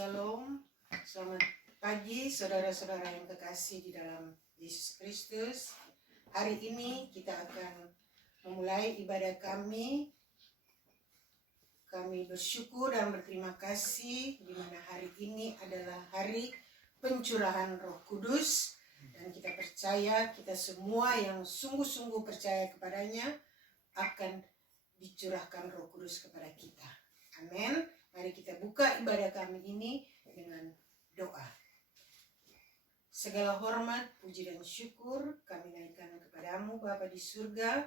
Shalom, selamat pagi saudara-saudara yang kekasih di dalam Yesus Kristus. Hari ini kita akan memulai ibadah kami. Kami bersyukur dan berterima kasih di mana hari ini adalah hari pencurahan Roh Kudus. Dan kita percaya, kita semua yang sungguh-sungguh percaya kepadanya akan dicurahkan Roh Kudus kepada kita. Amin. Mari kita buka ibadah kami ini dengan doa. Segala hormat, puji dan syukur kami naikkan kepadamu Bapa di surga.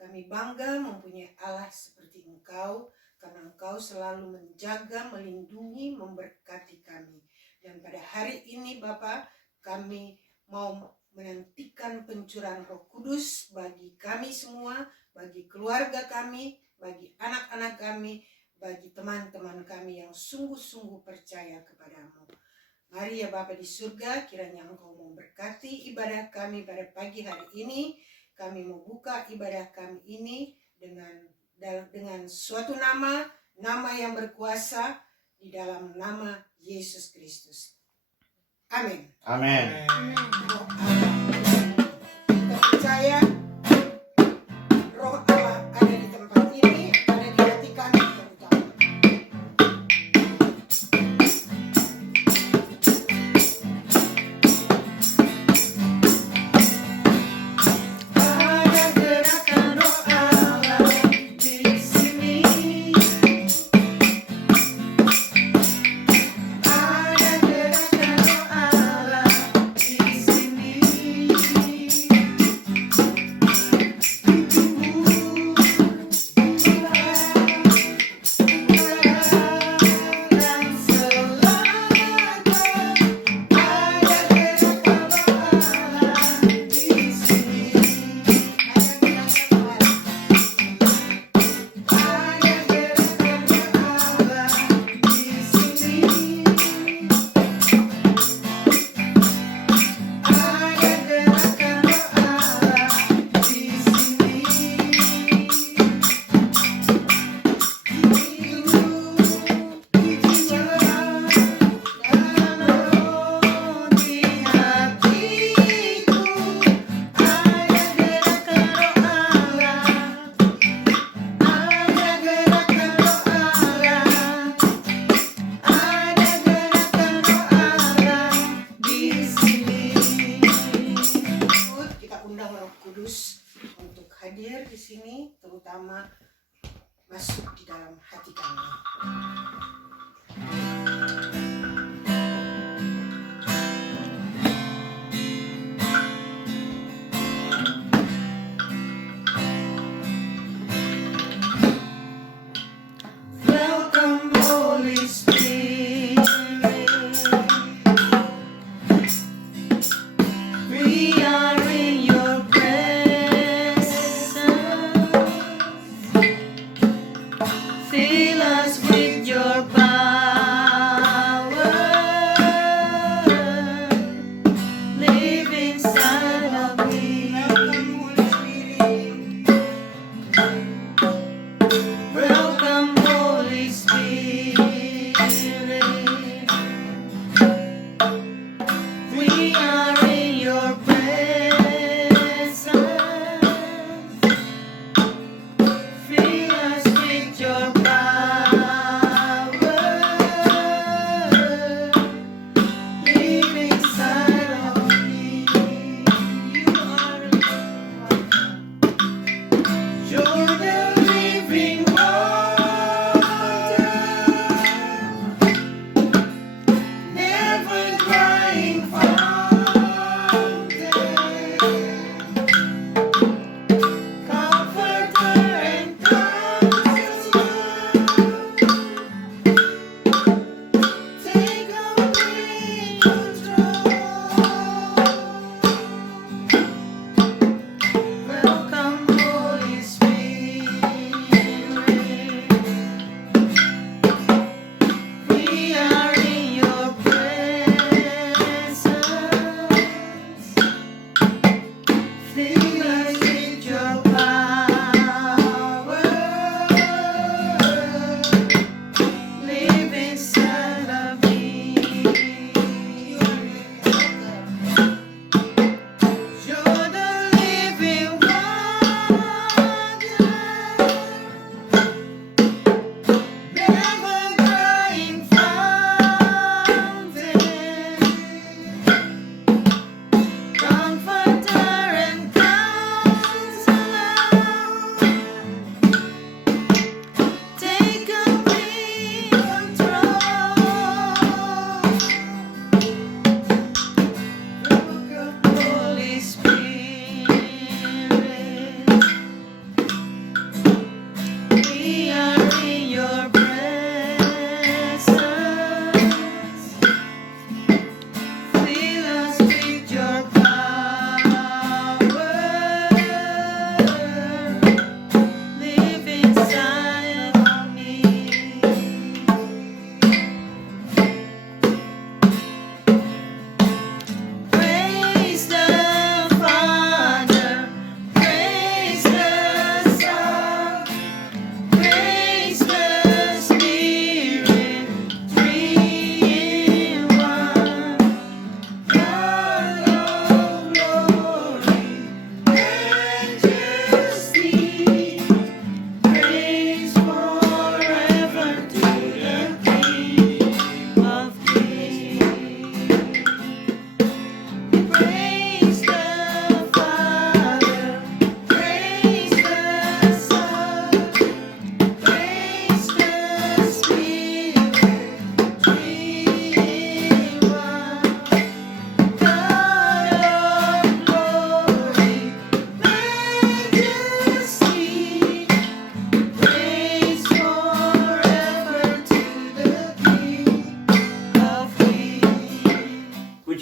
Kami bangga mempunyai Allah seperti Engkau, karena Engkau selalu menjaga, melindungi, memberkati kami. Dan pada hari ini Bapa, kami mau menantikan pencurahan Roh Kudus bagi kami semua, bagi keluarga kami, bagi anak-anak kami, bagi teman-teman kami yang sungguh-sungguh percaya kepadamu. Mari ya Bapa di surga, kiranya Engkau memberkati ibadah kami pada pagi hari ini. Kami mau buka ibadah kami ini dengan suatu nama yang berkuasa di dalam nama Yesus Kristus. Amin. Amin. Kita percaya Roh Allah ada di tempat ini, ada di hati kami terutama. Ada gerakan Roh Allah di sini. Ada gerakan Roh Allah di sini.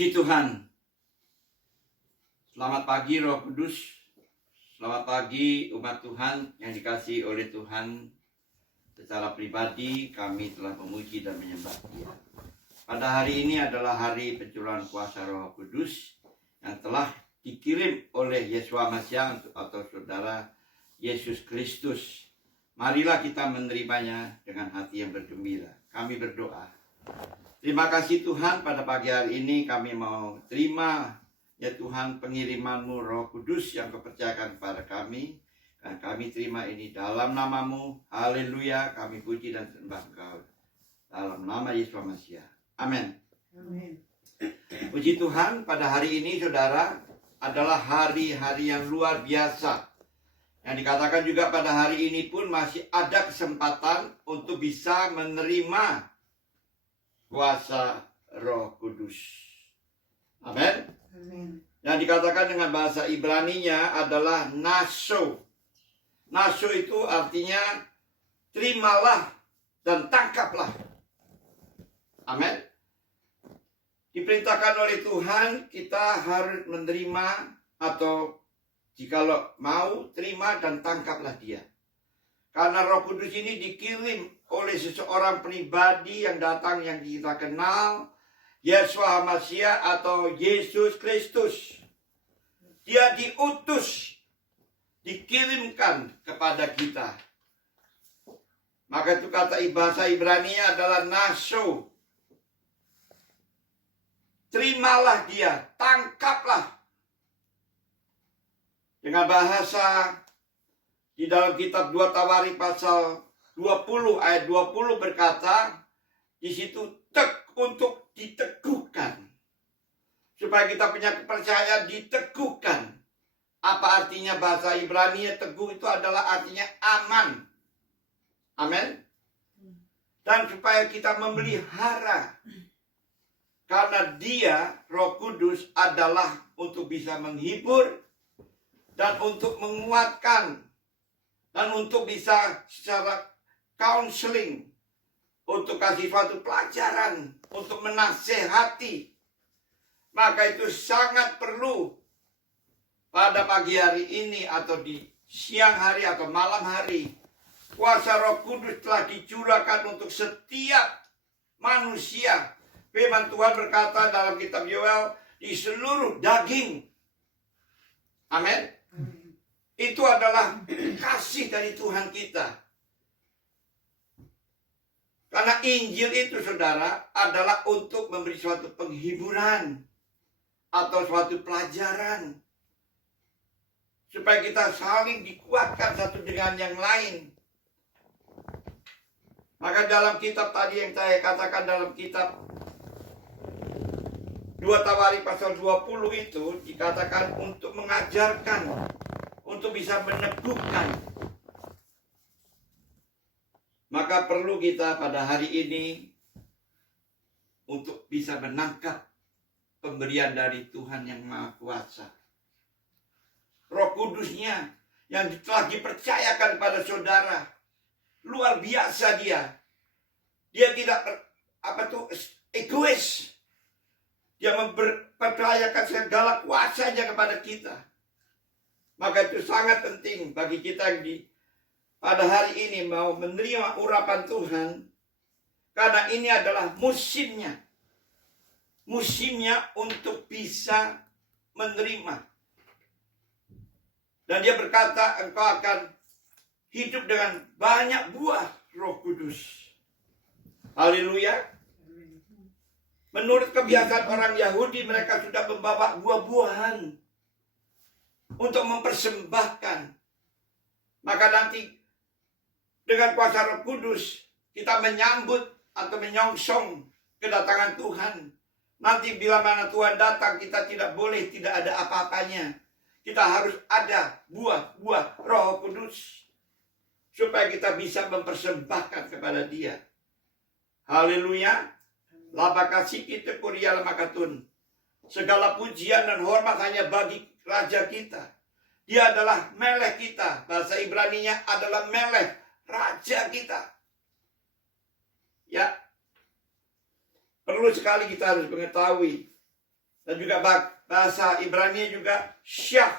Puji Tuhan. Selamat pagi Roh Kudus. Selamat pagi umat Tuhan yang dikasihi oleh Tuhan. Secara pribadi kami telah memuji dan menyembah Dia. Pada hari ini adalah hari pencurahan kuasa Roh Kudus yang telah dikirim oleh Yeshua Mashiach atau saudara Yesus Kristus. Marilah kita menerimanya dengan hati yang bergembira. Kami berdoa. Terima kasih Tuhan, pada pagi hari ini kami mau terima ya Tuhan pengiriman-Mu Roh Kudus yang Kau percayakan kepada kami. Dan kami terima ini dalam nama-Mu. Haleluya, kami puji dan sembah Engkau. Dalam nama Yesus Mashiach. Amin. Amin. Puji Tuhan, pada hari ini saudara adalah hari-hari yang luar biasa. Yang dikatakan juga pada hari ini pun masih ada kesempatan untuk bisa menerima kuasa Roh Kudus. Amin. Amin. Yang dikatakan dengan bahasa Ibraninya adalah naso. Naso itu artinya terimalah dan tangkaplah. Amin. Diperintahkan oleh Tuhan kita harus menerima atau jikalau mau terima dan tangkaplah Dia. Karena Roh Kudus ini dikirim oleh seseorang pribadi yang datang yang kita kenal, Yeshua Mashiach atau Yesus Kristus. Dia diutus, dikirimkan kepada kita. Maka itu kata bahasa Ibrani adalah naso. Terimalah Dia, tangkaplah. Dengan bahasa di dalam kitab 2 Tawarik pasal 20 ayat 20 berkata, di situ untuk diteguhkan. Supaya kita punya kepercayaan diteguhkan. Apa artinya bahasa Ibrani teguh itu adalah artinya aman. Amin. Dan supaya kita memelihara. Karena Dia, Roh Kudus adalah untuk bisa menghibur dan untuk menguatkan dan untuk bisa secara counseling, untuk kasih suatu pelajaran, untuk menasehati. Maka itu sangat perlu pada pagi hari ini atau di siang hari atau malam hari. Kuasa Roh Kudus telah dicurahkan untuk setiap manusia. Firman Tuhan berkata dalam kitab Yoel, di seluruh daging. Amin. Itu adalah kasih dari Tuhan kita. Karena Injil itu saudara adalah untuk memberi suatu penghiburan atau suatu pelajaran. Supaya kita saling dikuatkan satu dengan yang lain. Maka dalam kitab tadi yang saya katakan dalam kitab 2 Tawarik pasal 20 itu dikatakan untuk mengajarkan, untuk bisa meneguhkan. Maka perlu kita pada hari ini untuk bisa menangkap pemberian dari Tuhan yang Maha Kuasa. Roh Kudusnya yang telah dipercayakan pada saudara. Luar biasa Dia. Dia tidak egois. Dia mempercayakan segala kuasanya kepada kita. Maka itu sangat penting bagi kita yang pada hari ini mau menerima urapan Tuhan. Karena ini adalah musimnya. Musimnya untuk bisa menerima. Dan Dia berkata, engkau akan hidup dengan banyak buah Roh Kudus. Haleluya. Menurut kebiasaan orang Yahudi, mereka sudah membawa buah-buahan untuk mempersembahkan. Maka nanti dengan kuasa Roh Kudus kita menyambut atau menyongsong kedatangan Tuhan. Nanti bila mana Tuhan datang, kita tidak boleh tidak ada apa-apanya. Kita harus ada buah-buah Roh Kudus supaya kita bisa mempersembahkan kepada Dia. Haleluya. Laba kasih kita kurial makatun. Segala pujian dan hormat hanya bagi Raja kita. Dia adalah melek kita. Bahasa Ibraninya adalah melek, Raja kita. Ya, perlu sekali kita harus mengetahui Dan juga bahasa Ibrani juga syah,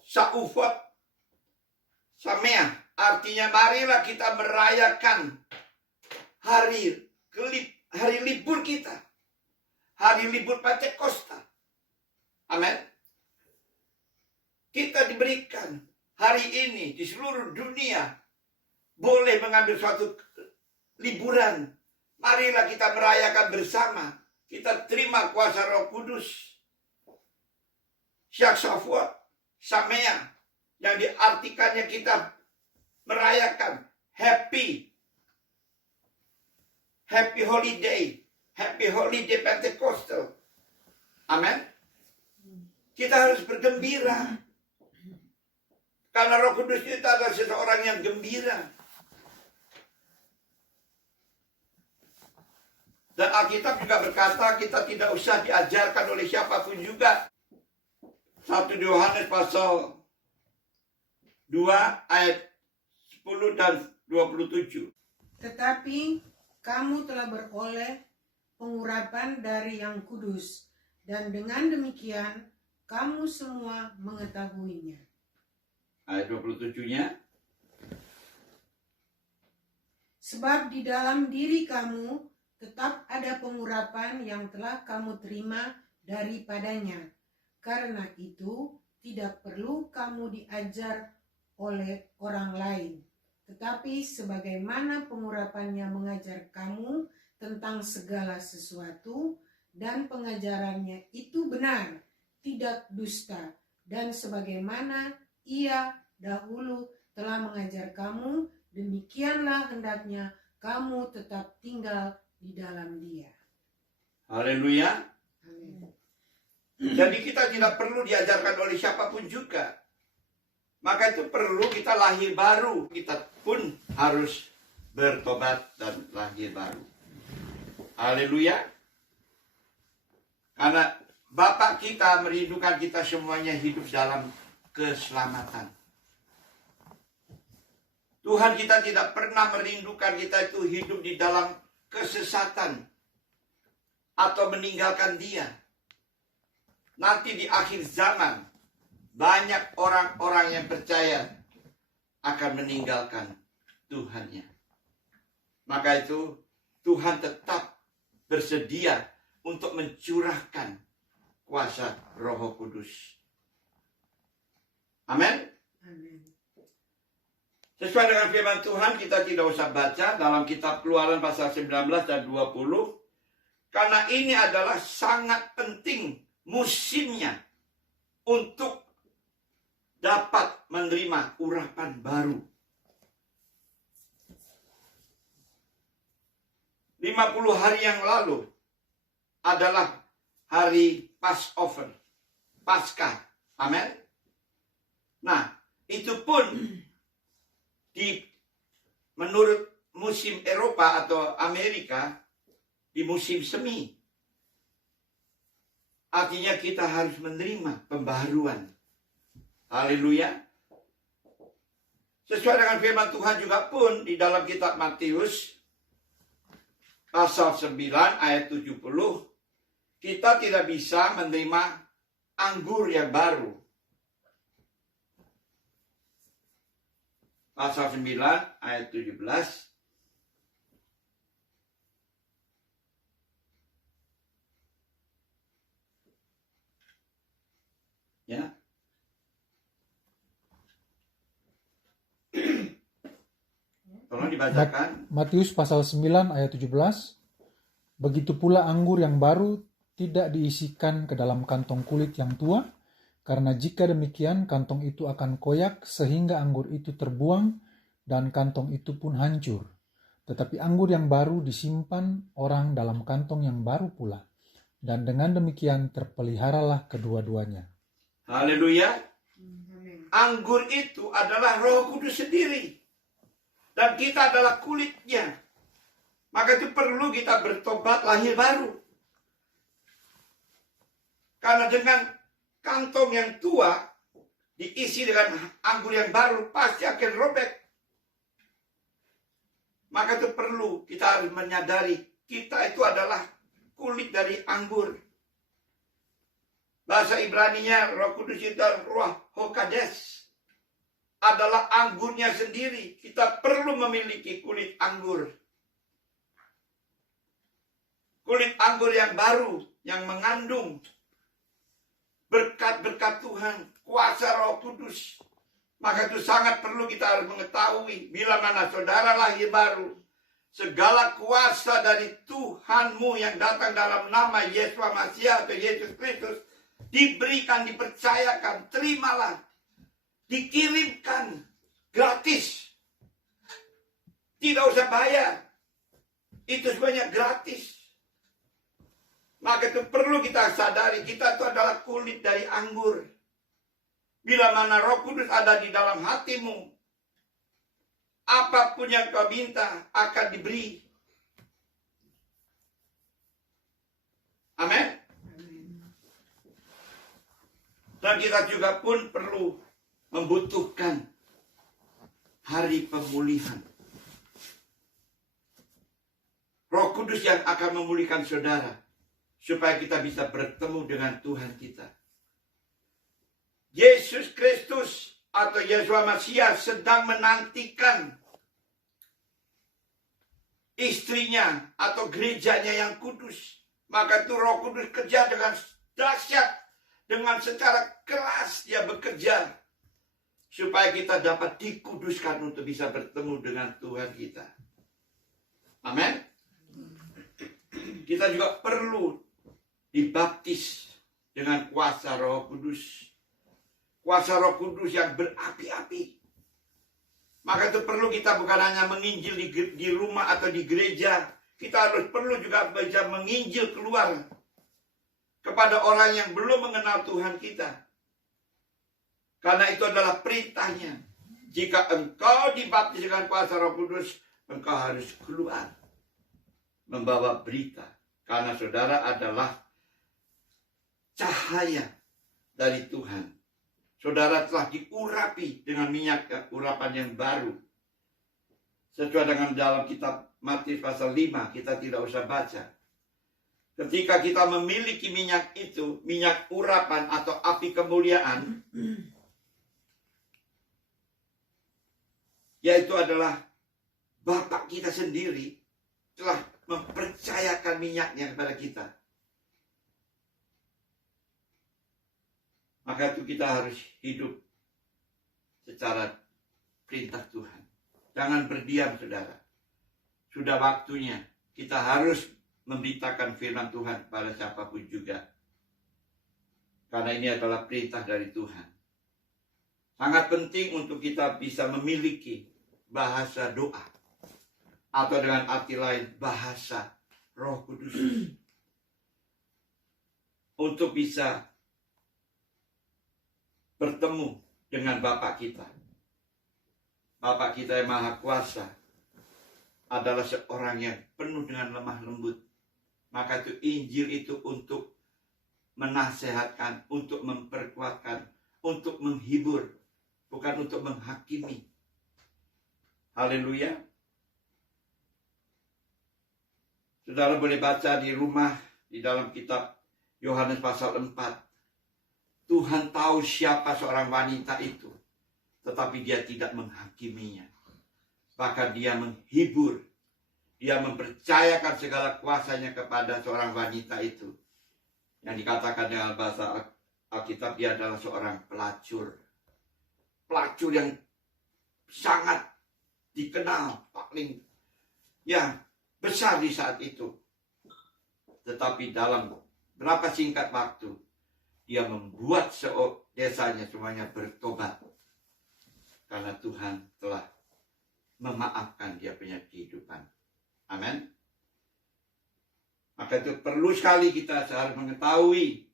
saufot, samea. Artinya marilah kita merayakan hari libur kita. Hari libur Pentakosta. Amin. Kita diberikan hari ini di seluruh dunia boleh mengambil suatu liburan. Marilah kita merayakan bersama. Kita terima kuasa Roh Kudus. Syak Safuat, Samea, yang diartikannya kita merayakan happy holiday, happy holiday Pentecostal. Amin. Kita harus bergembira. Karena Roh Kudus itu adalah seseorang yang gembira. Dan Alkitab juga berkata kita tidak usah diajarkan oleh siapapun juga. 1 Yohanes pasal 2 ayat 10 dan 27. Tetapi kamu telah beroleh pengurapan dari Yang Kudus, dan dengan demikian kamu semua mengetahuinya. Ayat 27-nya. Sebab di dalam diri kamu tetap ada pengurapan yang telah kamu terima daripadanya. Karena itu tidak perlu kamu diajar oleh orang lain. Tetapi sebagaimana pengurapannya mengajar kamu tentang segala sesuatu, dan pengajarannya itu benar, tidak dusta, dan sebagaimana ia dahulu telah mengajar kamu, demikianlah hendaknya kamu tetap tinggal di dalam Dia. Haleluya. Amin. Jadi kita tidak perlu diajarkan oleh siapapun juga. Maka itu perlu kita lahir baru. Kita pun harus bertobat dan lahir baru. Haleluya. Karena Bapa kita merindukan kita semuanya hidup dalam keselamatan. Tuhan kita tidak pernah merindukan kita itu hidup di dalam kesesatan atau meninggalkan Dia. Nanti di akhir zaman banyak orang-orang yang percaya akan meninggalkan Tuhannya. Maka itu Tuhan tetap bersedia untuk mencurahkan kuasa Roh Kudus. Amin. Amin. Sesuai dengan firman Tuhan, kita tidak usah baca dalam kitab Keluaran pasal 19 dan 20. Karena ini adalah sangat penting musimnya untuk dapat menerima urapan baru. 50 hari yang lalu adalah hari Passover, Paskah. Amin. Nah, itu pun menurut musim Eropa atau Amerika di musim semi. Artinya kita harus menerima pembaharuan. Haleluya. Sesuai dengan firman Tuhan juga pun di dalam kitab Matius pasal 9 ayat 70, kita tidak bisa menerima anggur yang baru. Pasal 9 ayat 17. Ya. Tolong dibacakan. Matius pasal 9 ayat 17. Begitu pula anggur yang baru tidak diisikan ke dalam kantong kulit yang tua, karena jika demikian kantong itu akan koyak sehingga anggur itu terbuang dan kantong itu pun hancur. Tetapi anggur yang baru disimpan orang dalam kantong yang baru pula. Dan dengan demikian terpeliharalah kedua-duanya. Haleluya. Amin. Anggur itu adalah Roh Kudus sendiri. Dan kita adalah kulitnya. Maka itu perlu kita bertobat lahir baru. Karena dengan kantong yang tua diisi dengan anggur yang baru pasti akan robek. Maka itu perlu kita harus menyadari kita itu adalah kulit dari anggur. Bahasa Ibraninya Roh Kudus itu Ruach Hokades. Adalah anggurnya sendiri. Kita perlu memiliki kulit anggur. Kulit anggur yang baru, yang mengandung berkat-berkat Tuhan, kuasa Roh Kudus. Maka itu sangat perlu kita harus mengetahui, bila mana saudara lahir baru, segala kuasa dari Tuhanmu yang datang dalam nama Yesus Masias atau Yesus Kristus diberikan, dipercayakan, terimalah, dikirimkan gratis. Tidak usah bayar. Itu semuanya gratis. Maka itu perlu kita sadari, kita itu adalah kulit dari anggur. Bila mana Roh Kudus ada di dalam hatimu, apapun yang kau minta akan diberi. Amin. Dan kita juga pun perlu membutuhkan hari pemulihan. Roh Kudus yang akan memulihkan saudara, supaya kita bisa bertemu dengan Tuhan kita. Yesus Kristus atau Yesus Masias sedang menantikan istrinya atau gerejanya yang kudus. Maka itu Roh Kudus kerja dengan dahsyat, dengan secara keras dia bekerja supaya kita dapat dikuduskan untuk bisa bertemu dengan Tuhan kita. Amin. Kita juga perlu dibaptis dengan kuasa Roh Kudus. Kuasa Roh Kudus yang berapi-api. Maka itu perlu kita bukan hanya menginjil di rumah atau di gereja. Kita harus perlu juga bisa menginjil keluar kepada orang yang belum mengenal Tuhan kita. Karena itu adalah perintahnya. Jika engkau dibaptis dengan kuasa Roh Kudus, engkau harus keluar membawa berita. Karena saudara adalah cahaya dari Tuhan. Saudara telah diurapi dengan minyak urapan yang baru. Sesuai dengan dalam kitab Matius pasal 5, kita tidak usah baca. Ketika kita memiliki minyak itu, minyak urapan atau api kemuliaan, yaitu adalah Bapa kita sendiri telah mempercayakan minyaknya kepada kita. Maka itu kita harus hidup secara perintah Tuhan. Jangan berdiam, saudara. Sudah waktunya kita harus memberitakan firman Tuhan pada siapapun juga. Karena ini adalah perintah dari Tuhan. Sangat penting untuk kita bisa memiliki bahasa doa. Atau dengan arti lain, bahasa Roh Kudus. Untuk bisa bertemu dengan Bapa kita. Bapa kita yang Maha Kuasa adalah seorang yang penuh dengan lemah lembut. Maka itu Injil itu untuk menasehatkan, untuk memperkuatkan, untuk menghibur, bukan untuk menghakimi. Haleluya. Saudara boleh baca di rumah, di dalam kitab Yohanes pasal 4. Tuhan tahu siapa seorang wanita itu, tetapi dia tidak menghakiminya. Bahkan dia menghibur, dia mempercayakan segala kuasanya kepada seorang wanita itu. Yang dikatakan dengan bahasa Alkitab, dia adalah seorang pelacur. Pelacur yang sangat dikenal, paling besar di saat itu. Tetapi dalam berapa singkat waktu, dia membuat desanya semuanya bertobat. Karena Tuhan telah memaafkan dia punya kehidupan. Amin. Maka itu perlu sekali kita harus mengetahui.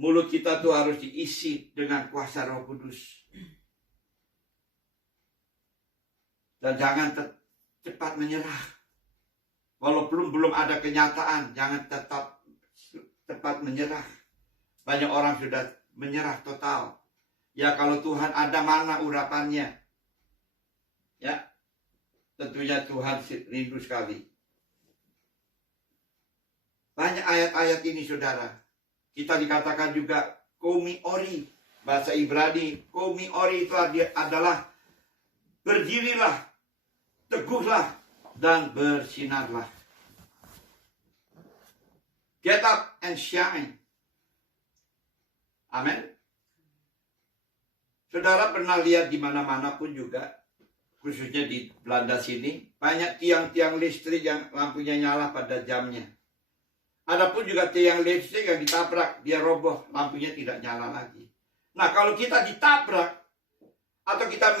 Mulut kita tuh harus diisi dengan kuasa Roh Kudus. Dan jangan cepat menyerah. Walaupun belum ada kenyataan, jangan cepat menyerah. Banyak orang sudah menyerah total. Ya kalau Tuhan ada, mana urapannya? Ya, tentunya Tuhan rindu sekali Banyak ayat-ayat ini saudara. Kita dikatakan juga komi ori. Bahasa Ibrani, komi ori itu adalah berdirilah, teguhlah, dan bersinarlah. Get up and shine. Amin. Saudara pernah lihat di mana-mana pun juga, khususnya di Belanda sini, banyak tiang-tiang listrik yang lampunya nyala pada jamnya. Adapun juga tiang listrik yang ditabrak, dia roboh, lampunya tidak nyala lagi. Nah, kalau kita ditabrak atau kita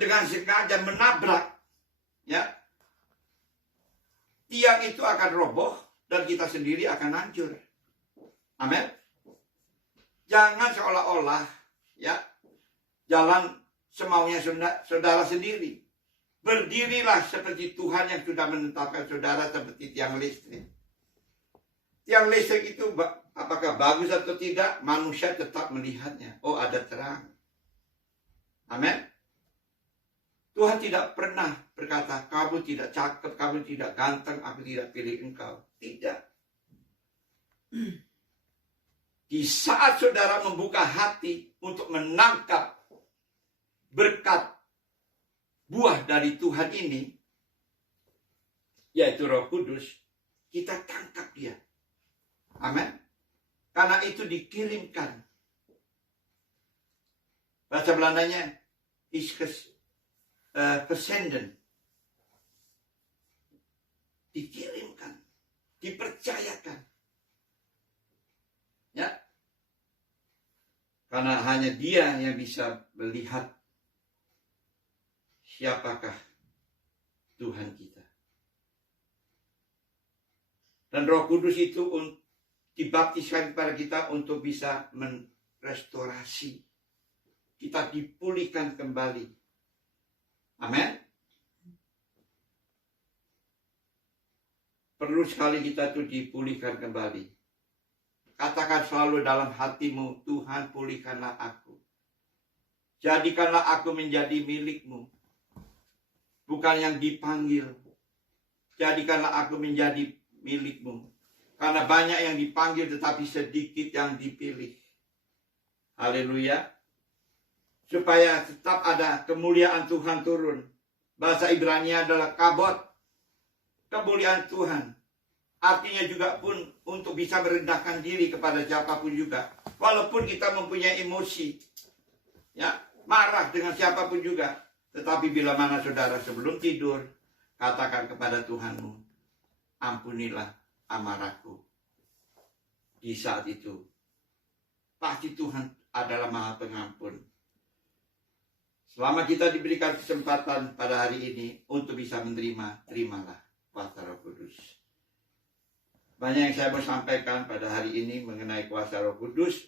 dengan sengaja menabrak, ya, tiang itu akan roboh dan kita sendiri akan hancur. Amin. Jangan seolah-olah, ya, jalan semaunya saudara sendiri. Berdirilah seperti Tuhan yang sudah menetapkan saudara seperti tiang listrik. Tiang listrik itu apakah bagus atau tidak, manusia tetap melihatnya. Oh, ada terang. Amin. Tuhan tidak pernah berkata, kamu tidak cakep, kamu tidak ganteng, aku tidak pilih engkau. Tidak. Di saat saudara membuka hati untuk menangkap berkat buah dari Tuhan ini, yaitu Roh Kudus, kita tangkap dia. Amin. Karena itu dikirimkan. Bahasa Belandanya is versenden. Dikirimkan, dipercayakan. Ya. Karena hanya dia yang bisa melihat siapakah Tuhan kita. Dan Roh Kudus itu dibaptiskan kepada kita untuk bisa merestorasi. Kita dipulihkan kembali. Amin. Perlu sekali kita itu dipulihkan kembali. Katakan selalu dalam hatimu, Tuhan pulihkanlah aku. Jadikanlah aku menjadi milikmu. Bukan yang dipanggil. Jadikanlah aku menjadi milikmu. Karena banyak yang dipanggil tetapi sedikit yang dipilih. Haleluya. Supaya tetap ada kemuliaan Tuhan turun. Bahasa Ibrani adalah kabot. Kemuliaan Tuhan. Artinya juga pun untuk bisa merendahkan diri kepada siapapun juga. Walaupun kita mempunyai emosi. Ya, marah dengan siapapun juga. Tetapi bila mana saudara sebelum tidur, katakan kepada Tuhanmu, ampunilah amarahku. Di saat itu, pasti Tuhan adalah Maha Pengampun. Selama kita diberikan kesempatan pada hari ini untuk bisa menerima, terimalah kuasa Roh Kudus. Banyak yang saya mau sampaikan pada hari ini mengenai kuasa Roh Kudus.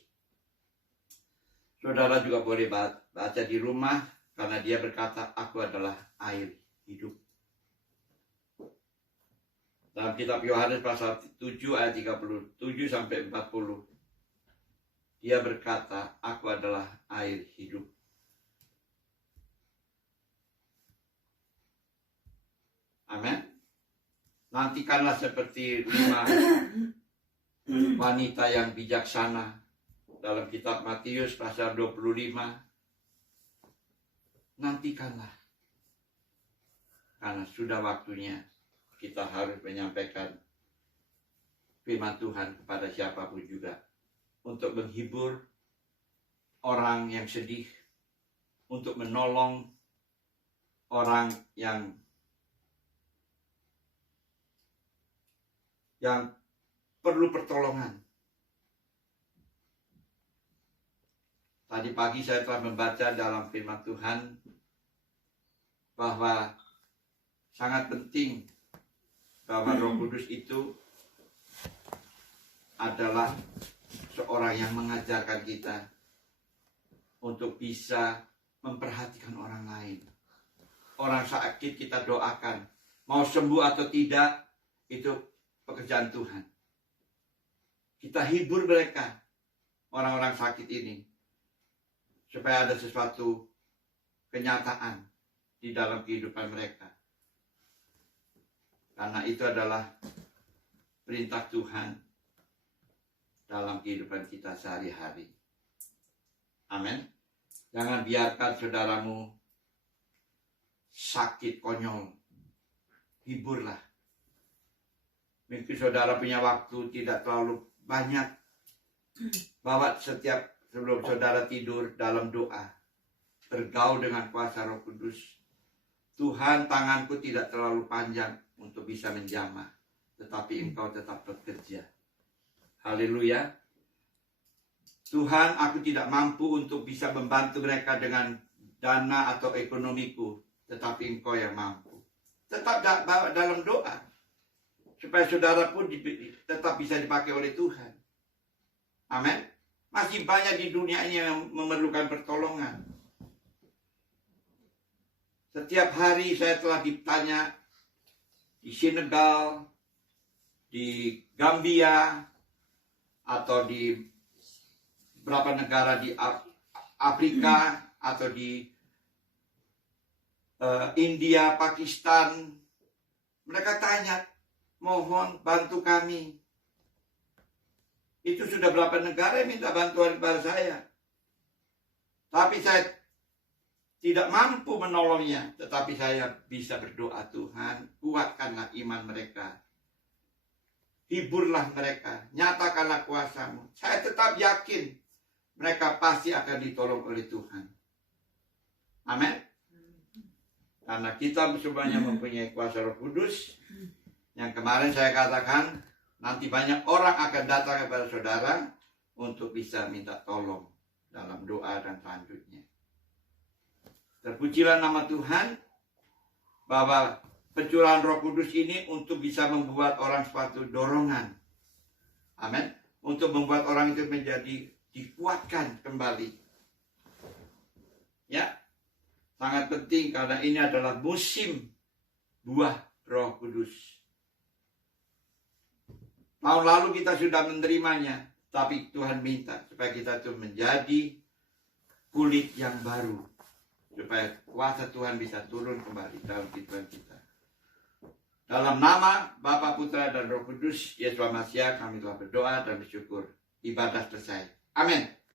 Saudara juga boleh baca di rumah, karena dia berkata, aku adalah air hidup. Dalam kitab Yohanes pasal 7 ayat 37 sampai 40. Dia berkata, aku adalah air hidup. Amin. Nantikanlah seperti 5 wanita yang bijaksana dalam kitab Matius pasal 25. Nantikanlah. Karena sudah waktunya kita harus menyampaikan firman Tuhan kepada siapapun juga. Untuk menghibur orang yang sedih. Untuk menolong orang yang perlu pertolongan. Tadi pagi saya telah membaca dalam firman Tuhan bahwa sangat penting bahwa Roh Kudus itu adalah seorang yang mengajarkan kita untuk bisa memperhatikan orang lain. Orang sakit kita doakan, mau sembuh atau tidak, itu pekerjaan Tuhan. Kita hibur mereka, orang-orang sakit ini, supaya ada sesuatu kenyataan di dalam kehidupan mereka. Karena itu adalah perintah Tuhan dalam kehidupan kita sehari-hari. Amin. Jangan biarkan saudaramu sakit konyol. Hiburlah. Mungkin saudara punya waktu tidak terlalu banyak. Bawa setiap sebelum saudara tidur dalam doa. Bergaul dengan kuasa Roh Kudus. Tuhan, tanganku tidak terlalu panjang untuk bisa menjamah. Tetapi Engkau tetap bekerja. Haleluya. Tuhan, aku tidak mampu untuk bisa membantu mereka dengan dana atau ekonomiku. Tetapi Engkau yang mampu. Tetap bawa dalam doa. Supaya saudara pun tetap bisa dipakai oleh Tuhan. Amin. Masih banyak di dunia ini yang memerlukan pertolongan. Setiap hari saya telah ditanya di Senegal, di Gambia, atau di beberapa negara di Afrika, atau di India, Pakistan. Mereka tanya, mohon bantu kami. Itu sudah berapa negara yang minta bantuan kepada saya. Tapi saya tidak mampu menolongnya. Tetapi saya bisa berdoa, Tuhan, kuatkanlah iman mereka. Hiburlah mereka. Nyatakanlah kuasa-Mu. Saya tetap yakin mereka pasti akan ditolong oleh Tuhan. Amin. Karena kita semuanya mempunyai kuasa Roh Kudus. Yang kemarin saya katakan, nanti banyak orang akan datang kepada saudara untuk bisa minta tolong dalam doa dan selanjutnya. Terpujilah nama Tuhan bahwa pencurahan Roh Kudus ini untuk bisa membuat orang suatu dorongan. Amin. Untuk membuat orang itu menjadi dikuatkan kembali. Ya. Sangat penting karena ini adalah musim buah Roh Kudus. Tahun lalu kita sudah menerimanya, tapi Tuhan minta supaya kita itu menjadi kulit yang baru. Supaya kuasa Tuhan bisa turun kembali dalam kehidupan kita. Dalam nama Bapa, Putra, dan Roh Kudus, Yesus Masiah, kami telah berdoa dan bersyukur. Ibadah selesai. Amin.